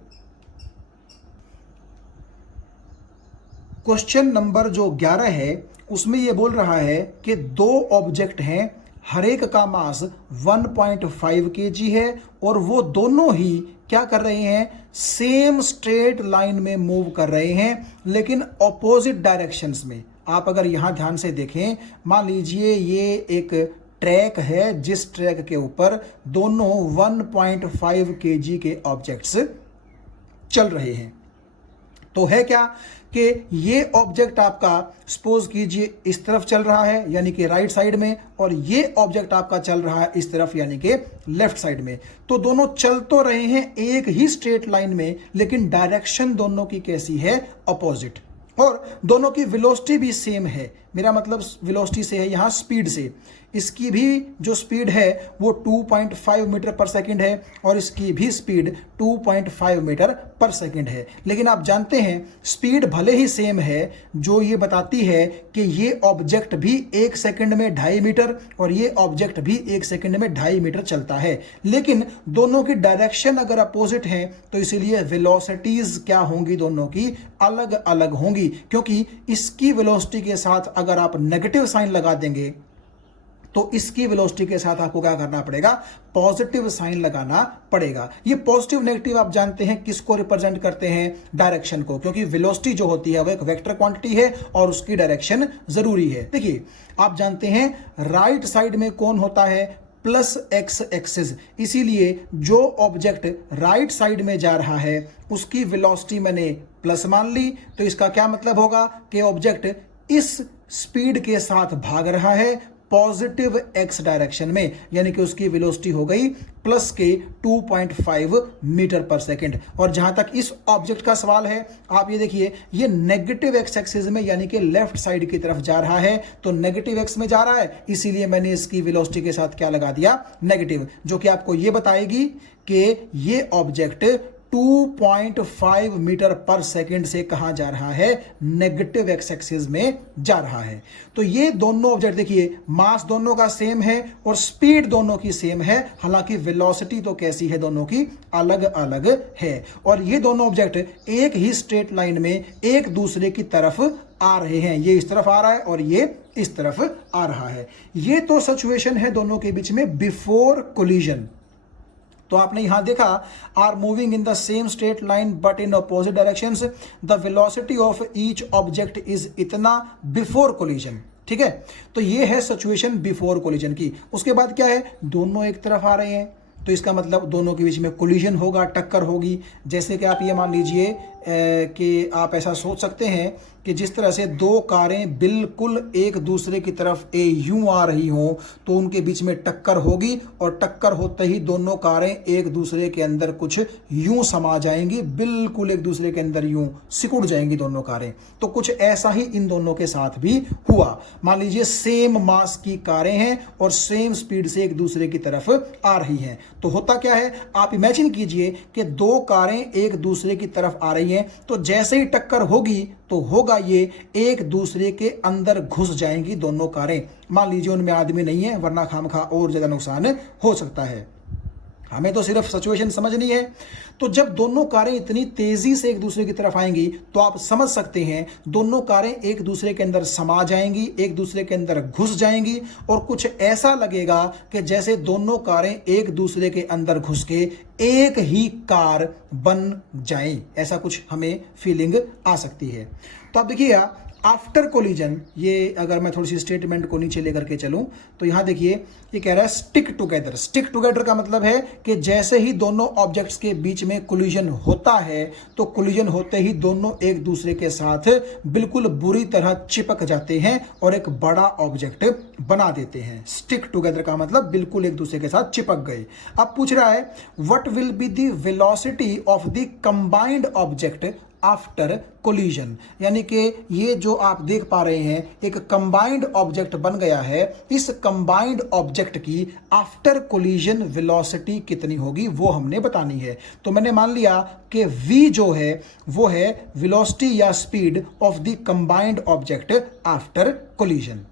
क्वेश्चन नंबर जो 11 है उसमें यह बोल रहा है कि दो ऑब्जेक्ट हैं, हर एक का मास 1.5 kg है और वो दोनों ही क्या कर रहे हैं, सेम स्ट्रेट लाइन में मूव कर रहे हैं लेकिन ऑपोजिट डायरेक्शंस में। आप अगर यहां ध्यान से देखें, मान लीजिए ये एक ट्रैक है जिस ट्रैक के ऊपर दोनों 1.5 kg के ऑब्जेक्ट्स चल रहे हैं। तो है क्या कि ये ऑब्जेक्ट आपका सपोज कीजिए इस तरफ चल रहा है यानी कि राइट साइड में, और ये ऑब्जेक्ट आपका चल रहा है इस तरफ यानी कि लेफ्ट साइड में। तो दोनों चल तो रहे हैं एक ही स्ट्रेट लाइन में लेकिन डायरेक्शन दोनों की कैसी है, अपोजिट। और दोनों की वेलोसिटी भी सेम है, मेरा मतलब वेलोसिटी से है यहां स्पीड से। इसकी भी जो स्पीड है वो 2.5 मीटर पर सेकंड है और इसकी भी स्पीड 2.5 मीटर पर सेकंड है। लेकिन आप जानते हैं स्पीड भले ही सेम है, जो ये बताती है कि ये ऑब्जेक्ट भी 1 सेकंड में 2.5 मीटर और ये ऑब्जेक्ट भी 1 सेकंड में 2.5 मीटर चलता है, लेकिन दोनों की डायरेक्शन अगर अपोजिट है तो इसीलिए वेलोसिटीज क्या होंगी, दोनों की अलग अलग होंगी। क्योंकि इसकी वेलोसिटी के साथ अगर आप नेगेटिव साइन लगा देंगे तो इसकी वेलोसिटी के साथ आपको क्या करना पड़ेगा, पॉजिटिव साइन लगाना पड़ेगा। ये पॉजिटिव नेगेटिव आप जानते हैं किसको रिप्रेजेंट करते हैं, डायरेक्शन को, क्योंकि वेलोसिटी जो होती है वो एक वेक्टर क्वांटिटी है और उसकी डायरेक्शन जरूरी है। देखिए आप जानते हैं राइट साइड में कौन होता है, प्लस एक्स एक्सिस, इसीलिए जो ऑब्जेक्ट राइट साइड में जा रहा है उसकी वेलोसिटी मैंने प्लस मान ली। तो इसका क्या मतलब होगा कि ऑब्जेक्ट इस स्पीड के साथ भाग रहा है पॉजिटिव एक्स डायरेक्शन में, यानी कि उसकी वेलोसिटी हो गई प्लस के 2.5 मीटर पर सेकंड। और जहां तक इस ऑब्जेक्ट का सवाल है, आप ये देखिए ये नेगेटिव एक्स एक्सिस में यानी कि लेफ्ट साइड की तरफ जा रहा है, तो नेगेटिव एक्स में जा रहा है, इसीलिए मैंने इसकी वेलोसिटी के साथ क्या लगा दिया, नेगेटिव, जो कि आपको ये बताएगी कि ये ऑब्जेक्ट 2.5 मीटर पर सेकंड से कहां जा रहा है, नेगेटिव एक्स एक्सिस में जा रहा है। तो ये दोनों ऑब्जेक्ट देखिए मास दोनों का सेम है और स्पीड दोनों की सेम है, हालांकि वेलोसिटी तो कैसी है, दोनों की अलग अलग है। और ये दोनों ऑब्जेक्ट एक ही स्ट्रेट लाइन में एक दूसरे की तरफ आ रहे हैं, ये इस तरफ आ रहा है और ये इस तरफ आ रहा है। ये तो सिचुएशन है दोनों के बीच में बिफोर कोलिजन। तो आपने यहां देखा are moving in the same straight line but in opposite directions, the velocity of each object is इतना बिफोर कोलिजन। ठीक है, तो ये है सिचुएशन बिफोर कोलिजन की। उसके बाद क्या है, दोनों एक तरफ आ रहे हैं तो इसका मतलब दोनों के बीच में कोलिजन होगा, टक्कर होगी। जैसे कि आप ये मान लीजिए कि आप ऐसा सोच सकते हैं कि जिस तरह से दो कारें बिल्कुल एक दूसरे की तरफ यूं आ रही हों तो उनके बीच में टक्कर होगी और टक्कर होते ही दोनों कारें एक दूसरे के अंदर कुछ यूं समा जाएंगी, बिल्कुल एक दूसरे के अंदर यूं सिकुड़ जाएंगी दोनों कारें। तो कुछ ऐसा ही इन दोनों के साथ भी हुआ। मान लीजिए सेम मास की कारें हैं और सेम स्पीड से एक दूसरे की तरफ आ रही हैं, तो होता क्या है, आप इमेजिन कीजिए कि दो कारें एक दूसरे की तरफ आ रही हैं, तो जैसे ही टक्कर होगी तो होगा ये एक दूसरे के अंदर घुस जाएंगी दोनों कारें। मान लीजिए उनमें आदमी नहीं है वरना खामखा और ज्यादा नुकसान हो सकता है। हमें तो सिर्फ सिचुएशन समझनी है। तो जब दोनों कारें इतनी तेजी से एक दूसरे की तरफ आएंगी तो आप समझ सकते हैं दोनों कारें एक दूसरे के अंदर समा जाएंगी, एक दूसरे के अंदर घुस जाएंगी और कुछ ऐसा लगेगा कि जैसे दोनों कारें एक दूसरे के अंदर घुस के एक ही कार बन जाएं। ऐसा कुछ हमें फीलिंग आ सकती है। तो आप देखिएगा आफ्टर कोलिजन, ये अगर मैं थोड़ी सी स्टेटमेंट को नीचे लेकर के चलूं तो यहां देखिए ये कह रहा है स्टिक टुगेदर। स्टिक टुगेदर का मतलब है कि जैसे ही दोनों ऑब्जेक्ट्स के बीच में कोलिजन होता है तो कोलिजन होते ही दोनों एक दूसरे के साथ बिल्कुल बुरी तरह चिपक जाते हैं और एक बड़ा ऑब्जेक्ट बना देते हैं। स्टिक टुगेदर का मतलब बिल्कुल एक दूसरे के साथ चिपक गए। अब पूछ रहा है what will be the velocity of the combined object after collision, यानी कि ये जो आप देख पा रहे हैं एक कंबाइंड ऑब्जेक्ट बन गया है। इस कंबाइंड ऑब्जेक्ट की आफ्टर कोलिजन वेलोसिटी कितनी होगी वो हमने बतानी है। तो मैंने मान लिया कि v जो है वो है वेलोसिटी या speed of the combined object after collision.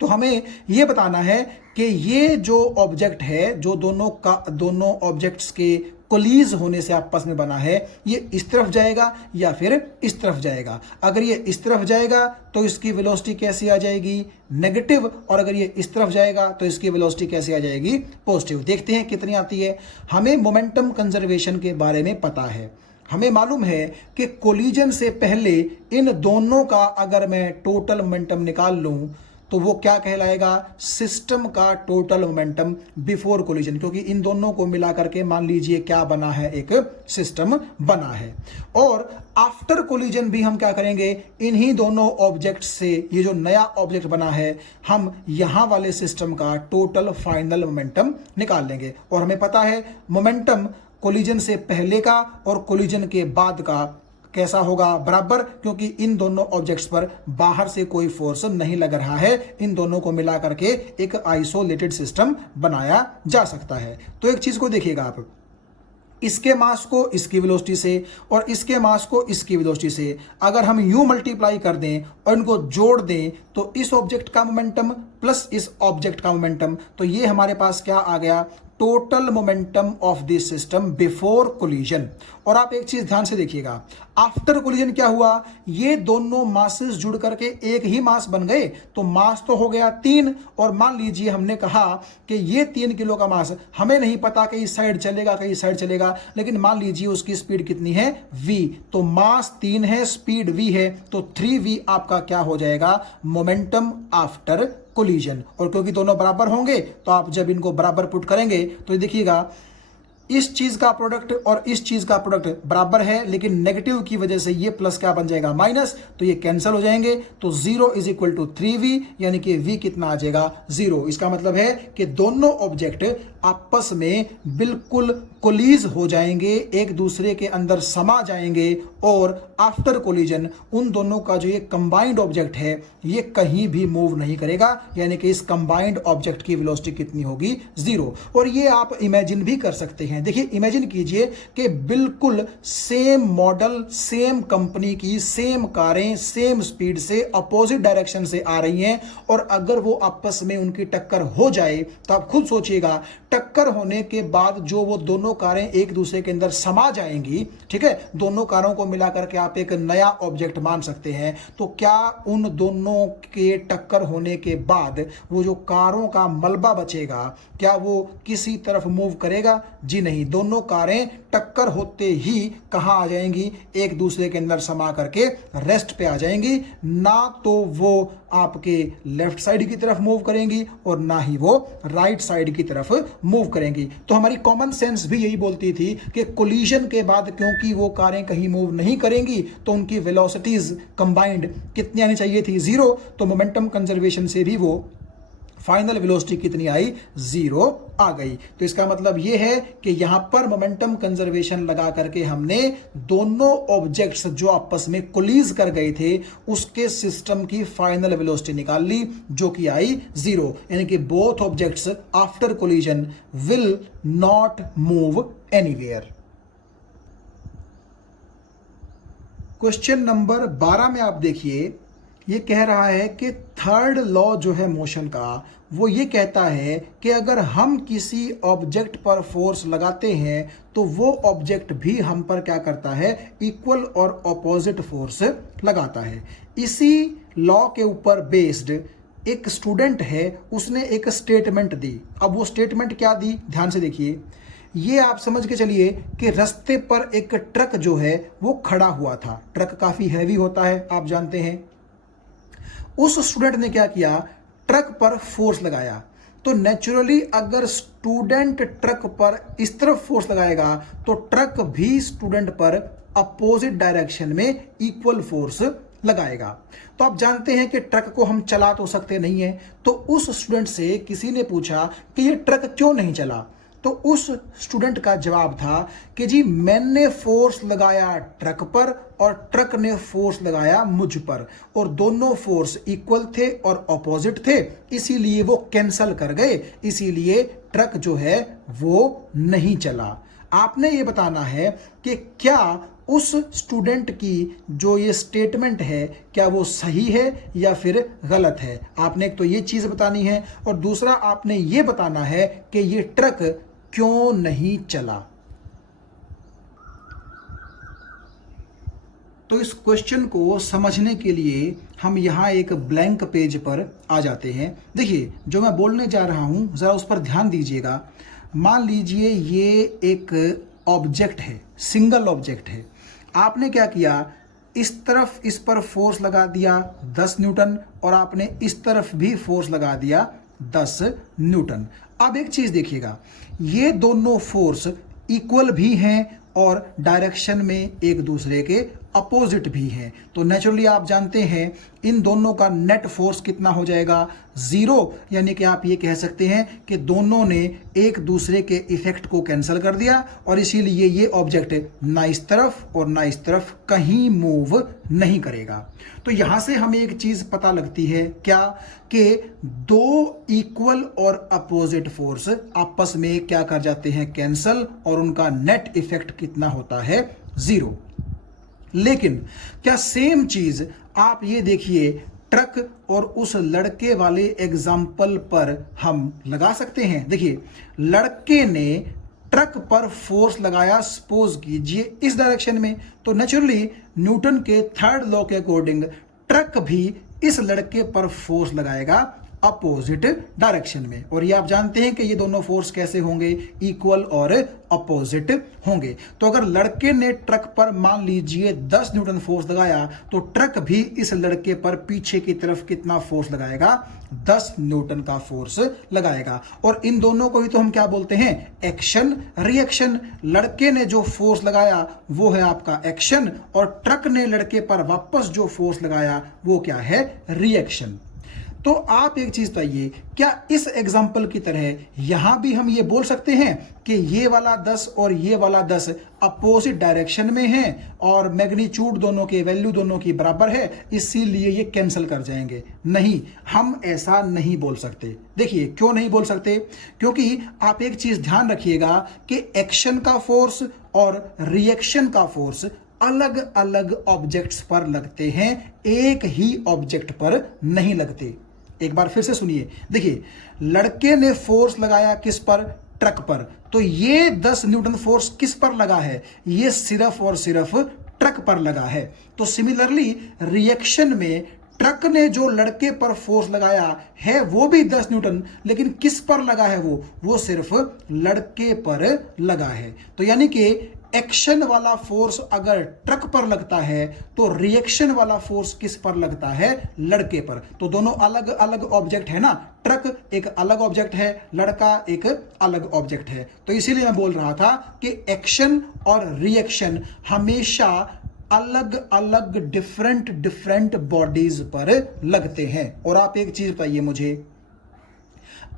तो हमें यह बताना है कि ये जो ऑब्जेक्ट है जो दोनों ऑब्जेक्ट्स के कोलीज होने से आपस में बना है, ये इस तरफ जाएगा या फिर इस तरफ जाएगा। अगर ये इस तरफ जाएगा तो इसकी वेलोसिटी कैसी आ जाएगी, नेगेटिव, और अगर ये इस तरफ जाएगा तो इसकी वेलोसिटी कैसी आ जाएगी, पॉजिटिव। देखते हैं कितनी आती है। हमें मोमेंटम कंजर्वेशन के बारे में पता है। हमें मालूम है कि कोलिजन से पहले इन दोनों का अगर मैं टोटल मोमेंटम निकाल लूं तो वो क्या कहलाएगा, सिस्टम का टोटल मोमेंटम बिफोर कोलिजन, क्योंकि इन दोनों को मिला करके मान लीजिए क्या बना है, एक सिस्टम बना है। और आफ्टर कोलिजन भी हम क्या करेंगे, इन्हीं दोनों ऑब्जेक्ट से ये जो नया ऑब्जेक्ट बना है हम यहां वाले सिस्टम का टोटल फाइनल मोमेंटम निकाल लेंगे। और हमें पता है मोमेंटम कोलिजन से पहले का और कोलिजन के बाद का कैसा होगा, बराबर, क्योंकि इन दोनों ऑब्जेक्ट्स पर बाहर से कोई फोर्स नहीं लग रहा है। इन दोनों को मिला करके एक आइसोलेटेड सिस्टम बनाया जा सकता है। तो एक चीज को देखिएगा आप, इसके मास को इसकी वेलोसिटी से और इसके मास को इसकी वेलोसिटी से अगर हम यूं मल्टीप्लाई कर दें और इनको जोड़ दें तो इस ऑब्जेक्ट का मोमेंटम प्लस इस ऑब्जेक्ट का मोमेंटम, तो ये हमारे पास क्या आ गया, total momentum of this system before collision. और आप एक चीज ध्यान से देखिएगा, आफ्टर कोलिजन क्या हुआ, ये दोनों मासेस जुड़ करके एक ही मास बन गए। तो मास तो हो गया 3, और मान लीजिए हमने कहा कि ये 3 किलो का मास, हमें नहीं पता कि इस साइड चलेगा कि इस साइड चलेगा, लेकिन मान लीजिए उसकी स्पीड कितनी है, v। तो मास 3 है, स्पीड v है, तो 3v आपका क्या हो जाएगा, मोमेंटम आफ्टर कोलिजन। और क्योंकि दोनों बराबर होंगे तो आप जब इनको बराबर पुट करेंगे तो देखिएगा इस चीज का प्रोडक्ट और इस चीज का प्रोडक्ट बराबर है, लेकिन नेगेटिव की वजह से ये प्लस क्या बन जाएगा, माइनस, तो ये कैंसिल हो जाएंगे। तो 0 इज इक्वल टू 3v, यानी कि v कितना आ जाएगा, 0। इसका मतलब है कि दोनों ऑब्जेक्ट आपस में बिल्कुल कोलीज हो जाएंगे, एक दूसरे के अंदर समा जाएंगे, और आफ्टर कोलिजन उन दोनों का जो ये कंबाइंड ऑब्जेक्ट है ये कहीं भी मूव नहीं करेगा, यानी कि इस कंबाइंड ऑब्जेक्ट की वेलोसिटी कितनी होगी, 0। और ये आप इमेजिन भी कर सकते हैं। देखिए इमेजिन कीजिए कि बिल्कुल सेम मॉडल, सेम कंपनी की सेम कारें सेम स्पीड से अपोजिट डायरेक्शन से आ रही हैं, और अगर वो आपस में उनकी टक्कर हो जाए तो आप खुद सोचिएगा, टक्कर होने के बाद जो वो दोनों कारें एक दूसरे के अंदर समा जाएंगी, ठीक है, दोनों कारों को मिलाकर के आप एक नया ऑब्जेक्ट मान सकते हैं। तो क्या उन दोनों के टक्कर होने के बाद वो जो कारों का मलबा बचेगा क्या वो किसी तरफ मूव करेगा? जी नहीं, दोनों कारें टक्कर होते ही कहां आ जाएंगी, एक दूसरे के अंदर समा करके रेस्ट पे आ जाएंगी। ना तो वो आपके लेफ्ट साइड की तरफ मूव करेंगी और ना ही वो राइट साइड की तरफ मूव करेंगी। तो हमारी कॉमन सेंस भी यही बोलती थी कि कोलिजन के बाद क्योंकि वो कारें कहीं मूव नहीं करेंगी तो उनकी वेलोसिटीज कंबाइंड कितनी आनी चाहिए थी, 0। तो मोमेंटम कंजर्वेशन से भी वो फाइनल वेलोसिटी कितनी आई, 0 आ गई। तो इसका मतलब यह है कि यहां पर मोमेंटम कंजर्वेशन लगा करके हमने दोनों ऑब्जेक्ट्स जो आपस में कोलीज कर गए थे उसके सिस्टम की फाइनल वेलोसिटी निकाल ली, जो कि आई 0, यानी कि both objects after collision will not move anywhere. Question number 12 में आप देखिए ये कह रहा है कि थर्ड लॉ जो है मोशन का, वो ये कहता है कि अगर हम किसी ऑब्जेक्ट पर फोर्स लगाते हैं तो वो ऑब्जेक्ट भी हम पर क्या करता है, इक्वल और ऑपोजिट फोर्स लगाता है। इसी लॉ के ऊपर बेस्ड एक स्टूडेंट है, उसने एक स्टेटमेंट दी। अब वो स्टेटमेंट क्या दी, ध्यान से देखिए। ये आप समझ के चलिए कि रास्ते पर एक ट्रक जो है वो खड़ा हुआ था। ट्रक काफ़ी हैवी होता है, आप जानते हैं। उस स्टूडेंट ने क्या किया, ट्रक पर फोर्स लगाया। तो नेचुरली अगर स्टूडेंट ट्रक पर इस तरफ फोर्स लगाएगा तो ट्रक भी स्टूडेंट पर अपोजिट डायरेक्शन में इक्वल फोर्स लगाएगा। तो आप जानते हैं कि ट्रक को हम चला तो सकते नहीं है। तो उस स्टूडेंट से किसी ने पूछा कि ये ट्रक क्यों नहीं चला। तो उस स्टूडेंट का जवाब था कि जी मैंने फोर्स लगाया ट्रक पर और ट्रक ने फोर्स लगाया मुझ पर, और दोनों फोर्स इक्वल थे और ऑपोजिट थे, इसीलिए वो कैंसल कर गए, इसीलिए ट्रक जो है वो नहीं चला। आपने ये बताना है कि क्या उस स्टूडेंट की जो ये स्टेटमेंट है क्या वो सही है या फिर गलत है। आपने एक तो ये चीज़ बतानी है और दूसरा आपने ये बताना है कि ये ट्रक क्यों नहीं चला। तो इस क्वेश्चन को समझने के लिए हम यहाँ एक ब्लैंक पेज पर आ जाते हैं। देखिए जो मैं बोलने जा रहा हूँ ज़रा उस पर ध्यान दीजिएगा। मान लीजिए ये एक ऑब्जेक्ट है, सिंगल ऑब्जेक्ट है। आपने क्या किया, इस तरफ इस पर फोर्स लगा दिया 10 न्यूटन और आपने इस तरफ भी फोर्स लगा दिया 10 न्यूटन। अब एक चीज़ देखिएगा, ये दोनों फोर्स इक्वल भी हैं और डायरेक्शन में एक दूसरे के अपोजिट भी हैं। तो नेचुरली आप जानते हैं इन दोनों का नेट फोर्स कितना हो जाएगा, 0। यानी कि आप ये कह सकते हैं कि दोनों ने एक दूसरे के इफेक्ट को कैंसिल कर दिया और इसीलिए ये ऑब्जेक्ट ना इस तरफ और ना इस तरफ कहीं मूव नहीं करेगा। तो यहां से हमें एक चीज पता लगती है क्या, कि दो इक्वल और अपोजिट फोर्स आपस में क्या कर जाते हैं, कैंसिल, और उनका नेट इफेक्ट कितना होता है, 0। लेकिन क्या सेम चीज आप ये देखिए ट्रक और उस लड़के वाले एग्जाम्पल पर हम लगा सकते हैं। देखिए लड़के ने ट्रक पर फोर्स लगाया, सपोज कीजिए इस डायरेक्शन में, तो नेचुरली न्यूटन के थर्ड लॉ के अकॉर्डिंग ट्रक भी इस लड़के पर फोर्स लगाएगा अपोजिट डायरेक्शन में। और ये आप जानते हैं कि ये दोनों फोर्स कैसे होंगे, इक्वल और अपोजिट होंगे। तो अगर लड़के ने ट्रक पर मान लीजिए 10 न्यूटन फोर्स लगाया तो ट्रक भी इस लड़के पर पीछे की तरफ कितना फोर्स लगाएगा, 10 न्यूटन का फोर्स लगाएगा। और इन दोनों को ही तो हम क्या बोलते हैं, एक्शन रिएक्शन। लड़के ने जो फोर्स लगाया वो है आपका एक्शन और ट्रक ने लड़के पर वापस जो फोर्स लगाया वो क्या है, रिएक्शन। तो आप एक चीज बताइए, क्या इस एग्जाम्पल की तरह यहां भी हम ये बोल सकते हैं कि ये वाला 10 और ये वाला 10 अपोजिट डायरेक्शन में हैं और मैग्नीट्यूड दोनों के वैल्यू दोनों की बराबर है, इसीलिए ये कैंसिल कर जाएंगे? नहीं, हम ऐसा नहीं बोल सकते। देखिए क्यों नहीं बोल सकते, क्योंकि आप एक चीज ध्यान रखिएगा कि एक्शन का फोर्स और रिएक्शन का फोर्स अलग अलग ऑब्जेक्ट्स पर लगते हैं, एक ही ऑब्जेक्ट पर नहीं लगते। एक बार फिर से सुनिए, देखिए लड़के ने फोर्स लगाया किस पर, ट्रक पर, तो ये 10 न्यूटन फोर्स किस पर लगा है, ये सिर्फ और सिर्फ ट्रक पर लगा है। तो सिमिलरली रिएक्शन में ट्रक ने जो लड़के पर फोर्स लगाया है वो भी 10 न्यूटन, लेकिन किस पर लगा है वो सिर्फ लड़के पर लगा है। तो यानी कि एक्शन वाला फोर्स अगर ट्रक पर लगता है तो रिएक्शन वाला फोर्स किस पर लगता है, लड़के पर। तो दोनों अलग अलग ऑब्जेक्ट है ना, ट्रक एक अलग ऑब्जेक्ट है, लड़का एक अलग ऑब्जेक्ट है। तो इसीलिए मैं बोल रहा था कि एक्शन और रिएक्शन हमेशा अलग अलग डिफरेंट बॉडीज पर लगते हैं। और आप एक चीज बताइए मुझे,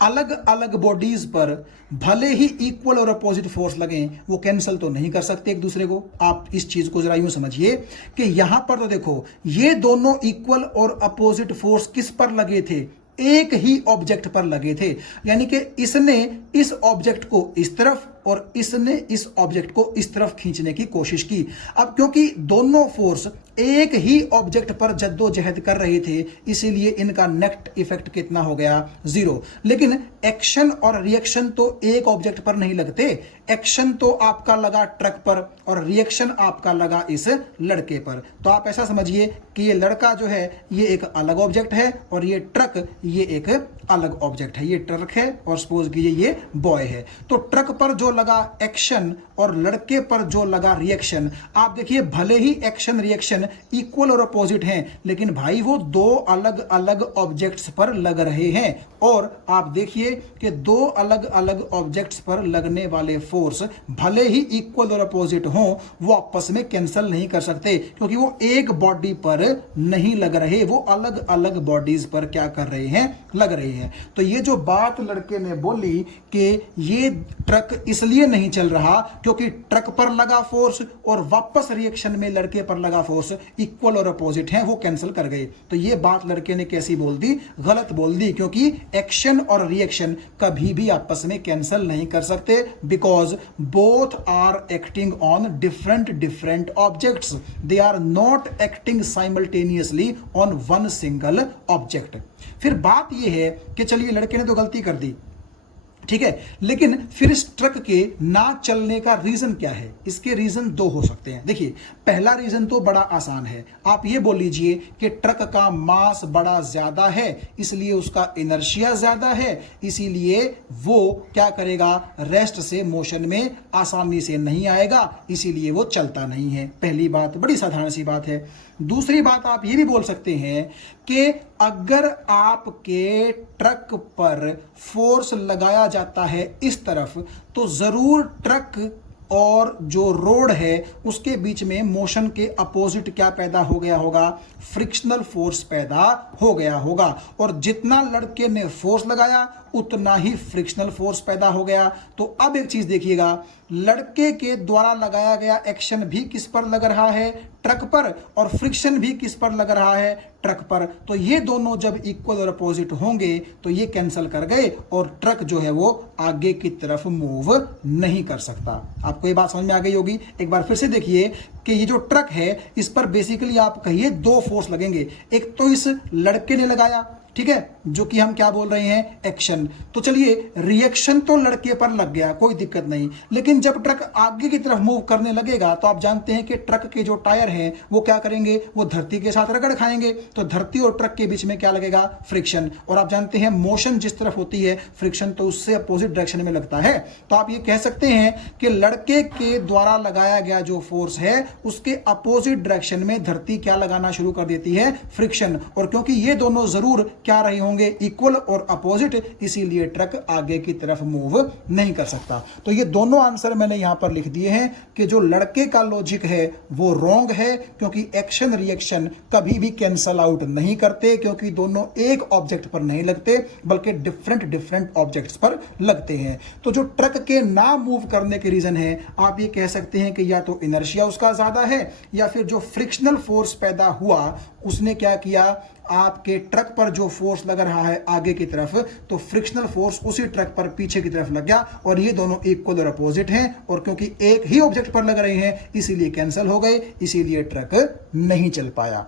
अलग अलग बॉडीज पर भले ही इक्वल और अपोजिट फोर्स लगें, वो कैंसिल तो नहीं कर सकते एक दूसरे को। आप इस चीज को जरा यूं समझिए कि यहां पर तो देखो ये दोनों इक्वल और अपोजिट फोर्स किस पर लगे थे, एक ही ऑब्जेक्ट पर लगे थे। यानी कि इसने इस ऑब्जेक्ट को इस तरफ और इसने इस ऑब्जेक्ट को इस तरफ खींचने की कोशिश की। अब क्योंकि दोनों फोर्स एक ही ऑब्जेक्ट पर जद्दोजहद कर रहे थे, इसीलिए इनका नेट इफेक्ट कितना हो गया, 0। लेकिन एक्शन और रिएक्शन तो एक ऑब्जेक्ट पर नहीं लगते। एक्शन तो आपका लगा ट्रक पर और रिएक्शन आपका लगा इस लड़के पर। तो आप ऐसा समझिए कि ये लड़का जो है ये एक अलग ऑब्जेक्ट है और ये ट्रक ये एक अलग ऑब्जेक्ट है। ये ट्रक है और सपोज कीजिए ये बॉय है। तो ट्रक पर जो लगा एक्शन और लड़के पर जो लगा रिएक्शन, आप देखिए भले ही एक्शन रिएक्शन इक्वल और अपोजिट हैं, लेकिन भाई वो दो अलग अलग ऑब्जेक्ट्स पर लग रहे हैं। और आप देखिए कि दो अलग अलग ऑब्जेक्ट्स पर लगने वाले फोर्स भले ही इक्वल और अपोजिट हों, वो आपस में कैंसिल नहीं कर सकते, क्योंकि वो एक बॉडी पर नहीं लग रहे, वो अलग अलग बॉडीज पर क्या कर रहे हैं, लग रहे हैं। तो ये जो बात लड़के ने बोली कि ये ट्रक इसलिए नहीं चल रहा क्योंकि ट्रक पर लगा फोर्स और वापस रिएक्शन में लड़के पर लगा फोर्स इक्वल और अपोजिट हैं, वो कैंसिल कर गए। तो ये बात लड़के ने कैसी बोल दी, गलत बोल दी, क्योंकि एक्शन और रिएक्शन कभी भी आपस में कैंसिल नहीं कर सकते, because both are acting on different objects, they are not acting simultaneously on one single object. फिर बात यह है कि चलिए लड़के ने तो गलती कर दी, ठीक है, लेकिन फिर इस ट्रक के ना चलने का रीजन क्या है? इसके रीजन दो हो सकते हैं। देखिए, पहला रीजन तो बड़ा आसान है, आप ये बोल लीजिए कि ट्रक का मास बड़ा ज्यादा है, इसलिए उसका इनर्शिया ज्यादा है, इसीलिए वो क्या करेगा, रेस्ट से मोशन में आसानी से नहीं आएगा, इसीलिए वो चलता नहीं है। पहली बात, बड़ी साधारण सी बात है। दूसरी बात आप ये भी बोल सकते हैं कि अगर आपके ट्रक पर फोर्स लगाया जाता है इस तरफ, तो जरूर ट्रक और जो रोड है उसके बीच में मोशन के अपोजिट क्या पैदा हो गया होगा, फ्रिक्शनल फोर्स पैदा हो गया होगा। और जितना लड़के ने फोर्स लगाया उतना ही फ्रिक्शनल फोर्स पैदा हो गया। तो अब एक चीज देखिएगा, लड़के के द्वारा लगाया गया एक्शन भी किस पर लग रहा है, ट्रक पर, और फ्रिक्शन भी किस पर लग रहा है, ट्रक पर। तो ये दोनों जब इक्वल और अपोजिट होंगे तो ये कैंसिल कर गए और ट्रक जो है वो आगे की तरफ मूव नहीं कर सकता। आपको ये बात समझ में आ गई होगी। एक बार फिर से देखिए कि ये जो ट्रक है इस पर बेसिकली आप कहिए दो फोर्स लगेंगे। एक तो इस लड़के ने लगाया, ठीक है, जो कि हम क्या बोल रहे हैं, एक्शन। तो चलिए रिएक्शन तो लड़के पर लग गया, कोई दिक्कत नहीं, लेकिन जब ट्रक आगे की तरफ मूव करने लगेगा तो आप जानते हैं कि ट्रक के जो टायर हैं वो क्या करेंगे, वो धरती के साथ रगड़ खाएंगे। तो धरती और ट्रक के बीच में क्या लगेगा, फ्रिक्शन। और आप जानते हैं मोशन जिस तरफ होती है फ्रिक्शन तो उससे अपोजिट डायरेक्शन में लगता है। तो आप ये कह सकते हैं कि लड़के के द्वारा लगाया गया जो फोर्स है उसके अपोजिट डायरेक्शन में धरती क्या लगाना शुरू कर देती है, फ्रिक्शन। और क्योंकि ये दोनों जरूर क्या रहे होंगे, इक्वल और अपोजिट, इसीलिए ट्रक आगे की तरफ मूव नहीं कर सकता। तो ये दोनों आंसर मैंने यहां पर लिख दिए हैं कि जो लड़के का लॉजिक है वो रॉन्ग है, क्योंकि एक्शन रिएक्शन कभी भी कैंसल आउट नहीं करते, क्योंकि दोनों एक ऑब्जेक्ट पर नहीं लगते बल्कि डिफरेंट ऑब्जेक्ट्स पर लगते हैं। तो जो ट्रक के ना मूव करने के रीजन है, आप ये कह सकते हैं कि या तो इनर्शिया उसका ज्यादा है या फिर जो फ्रिक्शनल फोर्स पैदा हुआ उसने क्या किया, आपके ट्रक पर जो फोर्स लग रहा है आगे की तरफ, तो फ्रिक्शनल फोर्स उसी ट्रक पर पीछे की तरफ लग गया और ये दोनों इक्वल और अपोजिट हैं। और क्योंकि एक ही ऑब्जेक्ट पर लग रहे हैं इसीलिए कैंसिल हो गए, इसीलिए ट्रक नहीं चल पाया।